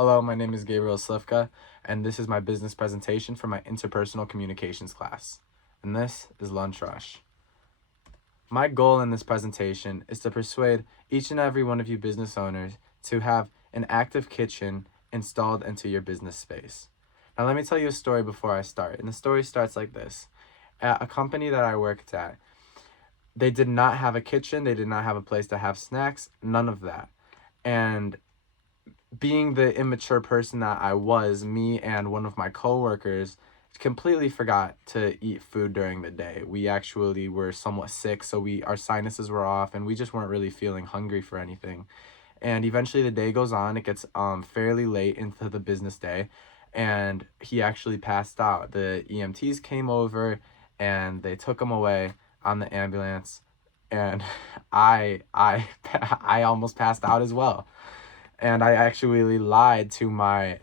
Hello, my name is Gabriel Slivka, and this is my business presentation for my interpersonal communications class. And this is Lunch Rush. My goal in this presentation is to persuade each and every one of you business owners to have an active kitchen installed into your business space. Now, let me tell you a story before I start. And the story starts like this. At a company that I worked at, they did not have a kitchen, they did not have a place to have snacks, none of that. And being the immature person that I was, me and one of my coworkers completely forgot to eat food during the day. We actually were somewhat sick, so our sinuses were off and we just weren't really feeling hungry for anything. And eventually the day goes on, it gets fairly late into the business day, and he actually passed out. The EMTs came over and they took him away on the ambulance, and I almost passed out as well. And I actually lied to my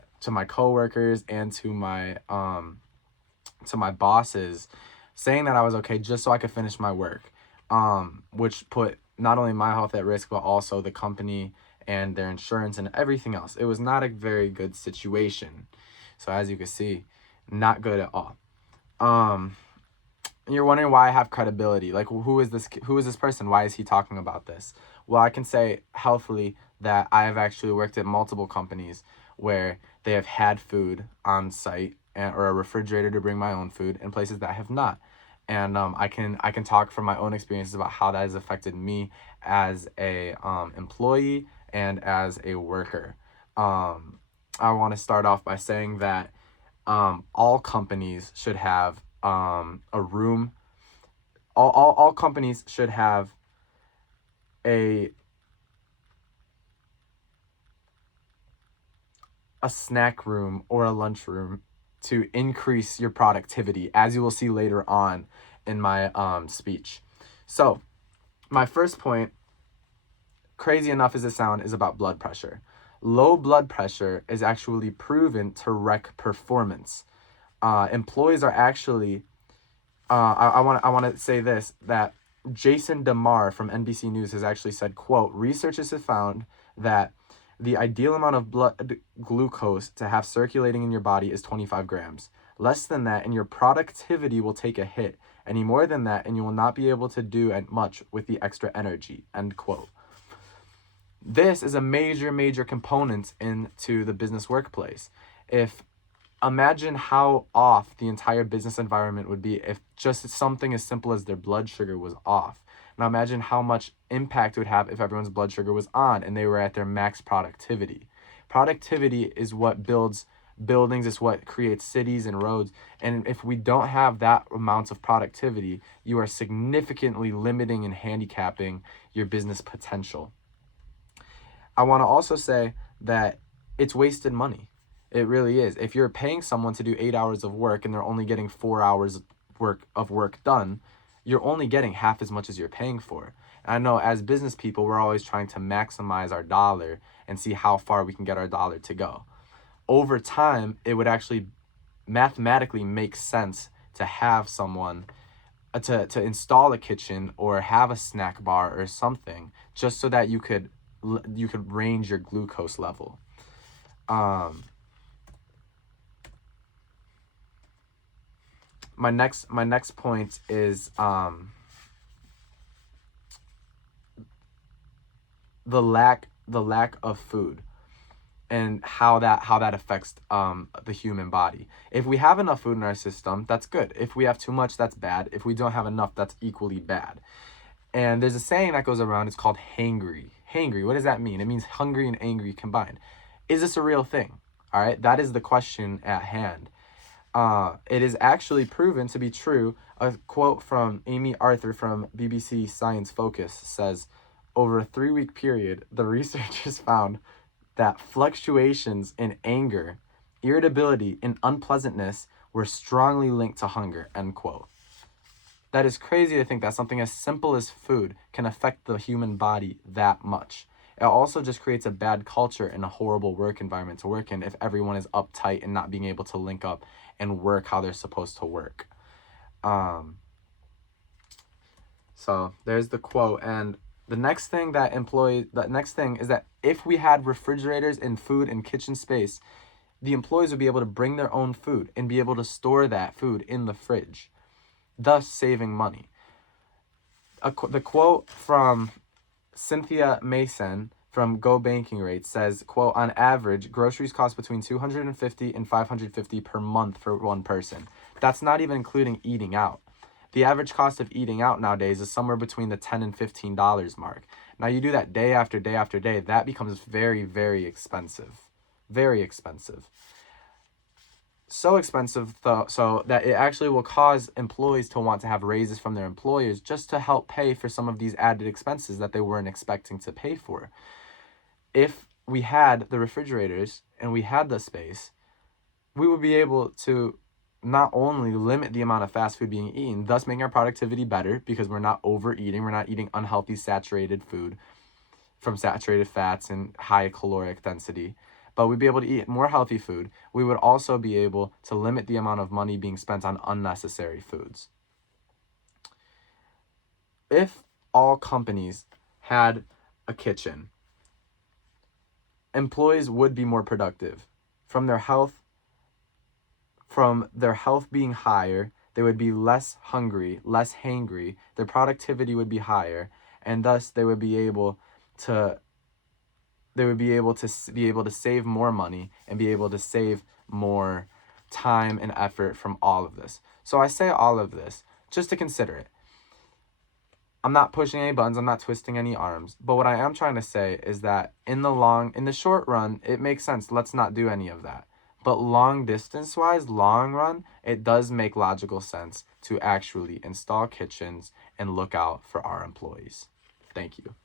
coworkers and to my bosses, saying that I was okay just so I could finish my work, which put not only my health at risk but also the company and their insurance and everything else. It was not a very good situation. So as you can see, not good at all. You're wondering why I have credibility. Like, who is this person? Why is he talking about this? Well, I can say healthfully that I have actually worked at multiple companies where they have had food on site or a refrigerator to bring my own food, in places that have not. And I can talk from my own experiences about how that has affected me as a employee and as a worker. I want to start off by saying that all companies should have a room. All companies should have a snack room or a lunch room to increase your productivity, as you will see later on in my speech. So my first point, crazy enough as it sounds, is about blood pressure. Low blood pressure is actually proven to wreck performance. Employees are actually I want to say this, that Jason DeMar from NBC News has actually said, quote, researchers have found that the ideal amount of blood glucose to have circulating in your body is 25 grams. Less than that and your productivity will take a hit. Any more than that and you will not be able to do much with the extra energy, end quote. This is a major component into the business workplace. Imagine how off the entire business environment would be if just something as simple as their blood sugar was off. Now imagine how much impact it would have if everyone's blood sugar was on and they were at their max productivity. Productivity is what builds buildings, is what creates cities and roads. And if we don't have that amount of productivity, you are significantly limiting and handicapping your business potential. I want to also say that it's wasted money. It really is. If you're paying someone to do 8 hours of work and they're only getting 4 hours of work done, you're only getting half as much as you're paying for. And I know as business people, we're always trying to maximize our dollar and see how far we can get our dollar to go. Over time, it would actually mathematically make sense to have someone to install a kitchen or have a snack bar or something, just so that you could range your glucose level. My next point is the lack of food and how that affects the human body. If we have enough food in our system, that's good. If we have too much, that's bad. If we don't have enough, that's equally bad. And there's a saying that goes around, it's called hangry. Hangry, what does that mean? It means hungry and angry combined. Is this a real thing? All right, that is the question at hand. It is actually proven to be true. A quote from Amy Arthur from BBC Science Focus says, over a 3-week period, the researchers found that fluctuations in anger, irritability, and unpleasantness were strongly linked to hunger, end quote. That is crazy to think that something as simple as food can affect the human body that much. It also just creates a bad culture and a horrible work environment to work in if everyone is uptight and not being able to link up and work how they're supposed to work. So there's the quote. And the next thing is that if we had refrigerators and food and kitchen space, the employees would be able to bring their own food and be able to store that food in the fridge, thus saving money. The quote from Cynthia Mason from Go Banking Rates says, quote, on average, groceries cost between $250 and $550 per month for one person. That's not even including eating out. The average cost of eating out nowadays is somewhere between the $10 and $15 mark. Now you do that day after day after day, that becomes very, very expensive. Very expensive. So expensive though, so that it actually will cause employees to want to have raises from their employers just to help pay for some of these added expenses that they weren't expecting to pay for. If we had the refrigerators and we had the space, we would be able to not only limit the amount of fast food being eaten, thus making our productivity better because we're not overeating, we're not eating unhealthy saturated food from saturated fats and high caloric density, but we'd be able to eat more healthy food. We would also be able to limit the amount of money being spent on unnecessary foods. If all companies had a kitchen, employees would be more productive. From their health being higher, they would be less hungry, less hangry, their productivity would be higher, and thus they would be able to save more money and be able to save more time and effort from all of this. So I say all of this just to consider it. I'm not pushing any buttons, I'm not twisting any arms, but what I am trying to say is that in the short run, it makes sense. Let's not do any of that. But long run, it does make logical sense to actually install kitchens and look out for our employees. Thank you.